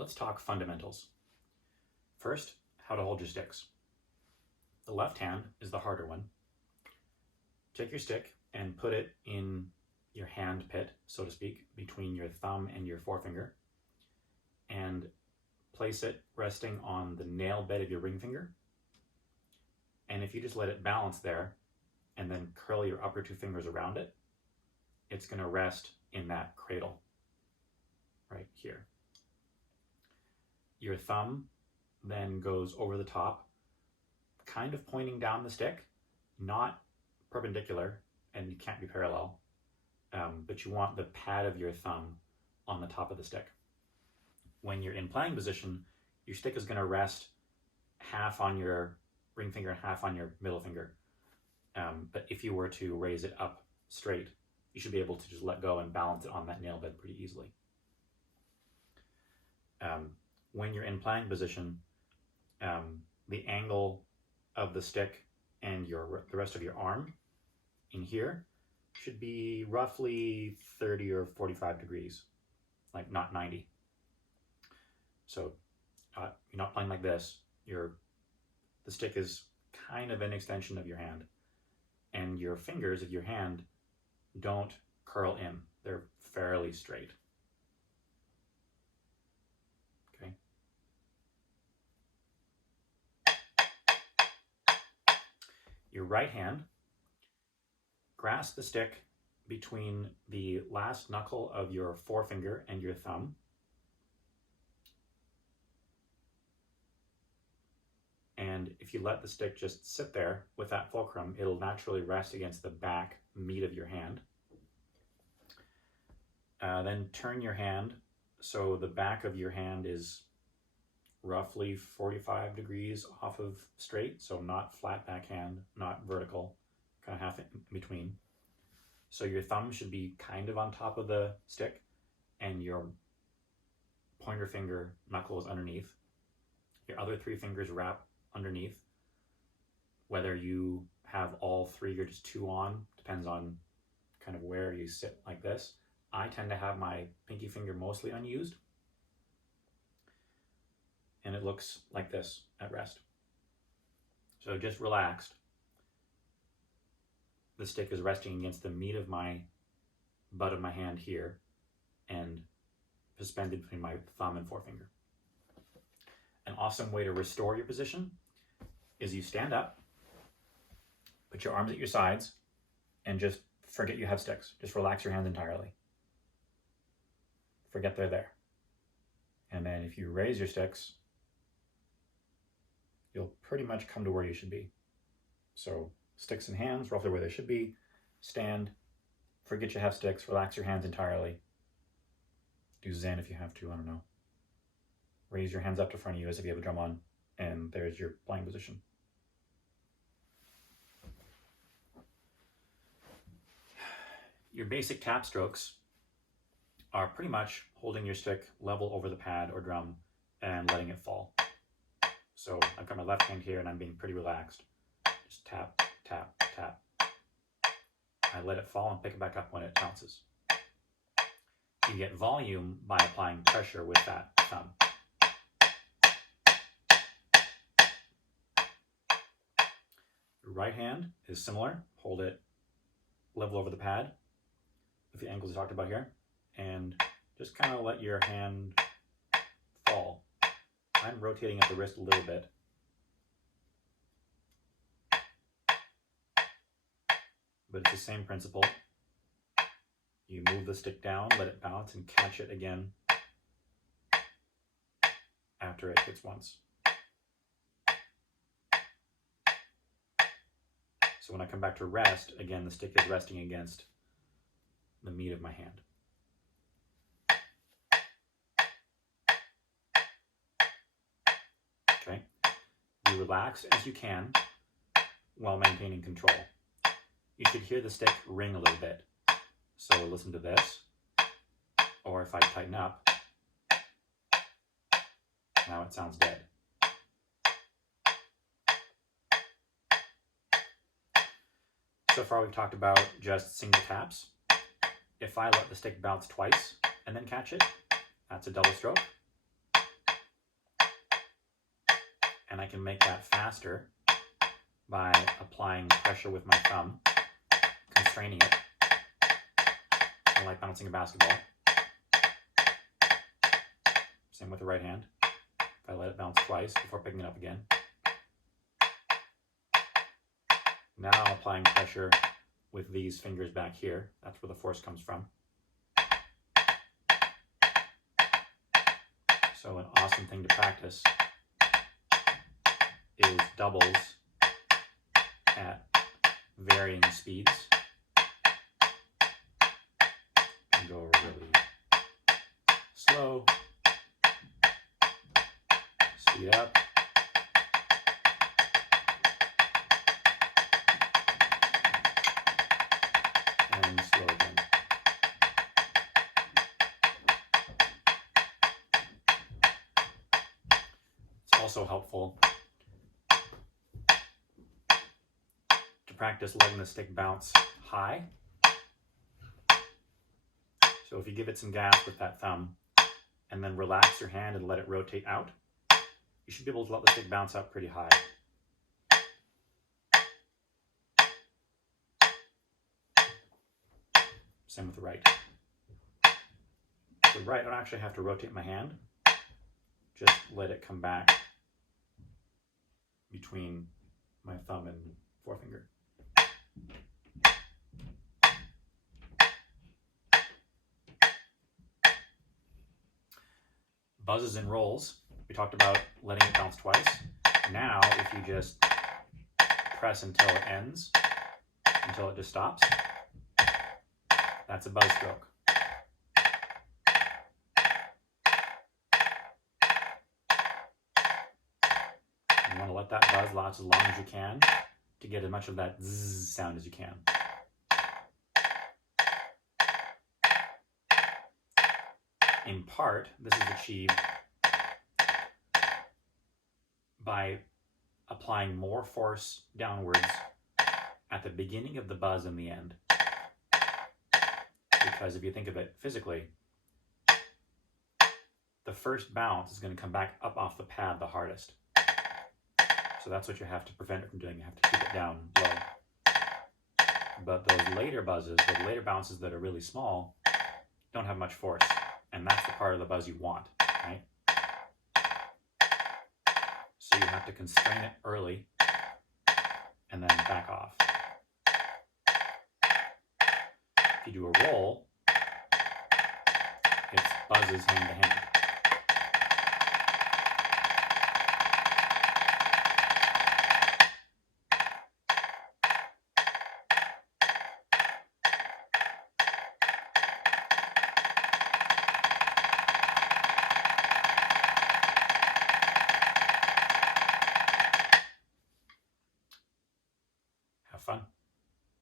let's talk fundamentals. First, how to hold your sticks. The left hand is the harder one. Take your stick and put it in your hand pit, so to speak, between your thumb and your forefinger, and place it resting on the nail bed of your ring finger. And if you just let it balance there and then curl your upper two fingers around it, it's going to rest in that cradle right here. Your thumb then goes over the top, kind of pointing down the stick, not perpendicular, and you can't be parallel, but you want the pad of your thumb on the top of the stick. When you're in playing position, your stick is going to rest half on your ring finger and half on your middle finger. But if you were to raise it up straight, you should be able to just let go and balance it on that nail bed pretty easily. When you're in playing position, the angle of the stick and the rest of your arm in here should be roughly 30 or 45 degrees, like not 90. So you're not playing like this. The stick is kind of an extension of your hand, and your fingers of your hand don't curl in. They're fairly straight. Okay. Your right hand, grasp the stick between the last knuckle of your forefinger and your thumb. And if you let the stick just sit there with that fulcrum, it'll naturally rest against the back meat of your hand. Then turn your hand so the back of your hand is roughly 45 degrees off of straight, so not flat backhand, not vertical, kind of half in between. So your thumb should be kind of on top of the stick and your pointer finger knuckle is underneath. Your other three fingers wrap underneath. Whether you have all three or just two on, depends on kind of where you sit like this. I tend to have my pinky finger mostly unused, and it looks like this at rest. So just relaxed. The stick is resting against the meat of my butt of my hand here and suspended between my thumb and forefinger. An awesome way to restore your position is you stand up, put your arms at your sides, and just forget you have sticks. Just relax your hands entirely. Forget they're there. And then if you raise your sticks, you'll pretty much come to where you should be. So sticks in hands, roughly where they should be. Stand, forget you have sticks, relax your hands entirely. Do Zen if you have to, I don't know. Raise your hands up to front of you as if you have a drum on, and there's your playing position. Your basic tap strokes are pretty much holding your stick level over the pad or drum and letting it fall. So I've got my left hand here and I'm being pretty relaxed. Just tap, tap, tap. I let it fall and pick it back up when it bounces. You get volume by applying pressure with that thumb. Your right hand is similar. Hold it level over the pad with the angles we talked about here, and just kind of let your hand fall. I'm rotating at the wrist a little bit. But it's the same principle. You move the stick down, let it bounce, and catch it again after it hits once. So when I come back to rest, again, the stick is resting against the meat of my hand. Okay. Be relaxed as you can while maintaining control. You should hear the stick ring a little bit. So listen to this, or if I tighten up, now it sounds dead. So far we've talked about just single taps. If I let the stick bounce twice and then catch it, that's a double stroke. And I can make that faster by applying pressure with my thumb, constraining it, kind of like bouncing a basketball. Same with the right hand. If I let it bounce twice before picking it up again. Now applying pressure with these fingers back here. That's where the force comes from. So an awesome thing to practice is doubles at varying speeds. You can go really slow, speed up, and slow again. It's also helpful to practice letting the stick bounce high. So if you give it some gas with that thumb and then relax your hand and let it rotate out, you should be able to let the stick bounce up pretty high. Same with the right. The right, I don't actually have to rotate my hand. Just let it come back between my thumb and forefinger. Buzzes and rolls. We talked about letting it bounce twice. Now, if you just press until it ends, until it just stops, that's a buzz stroke. You want to let that buzz last as long as you can to get as much of that zzz sound as you can. In part, this is achieved by applying more force downwards at the beginning of the buzz and the end. Because if you think of it physically, the first bounce is going to come back up off the pad the hardest. So that's what you have to prevent it from doing. You have to keep it down low. But those later buzzes, those later bounces that are really small, don't have much force. And that's the part of the buzz you want, right? So you have to constrain it early and then back off. If you do a roll, it's buzzes hand to hand.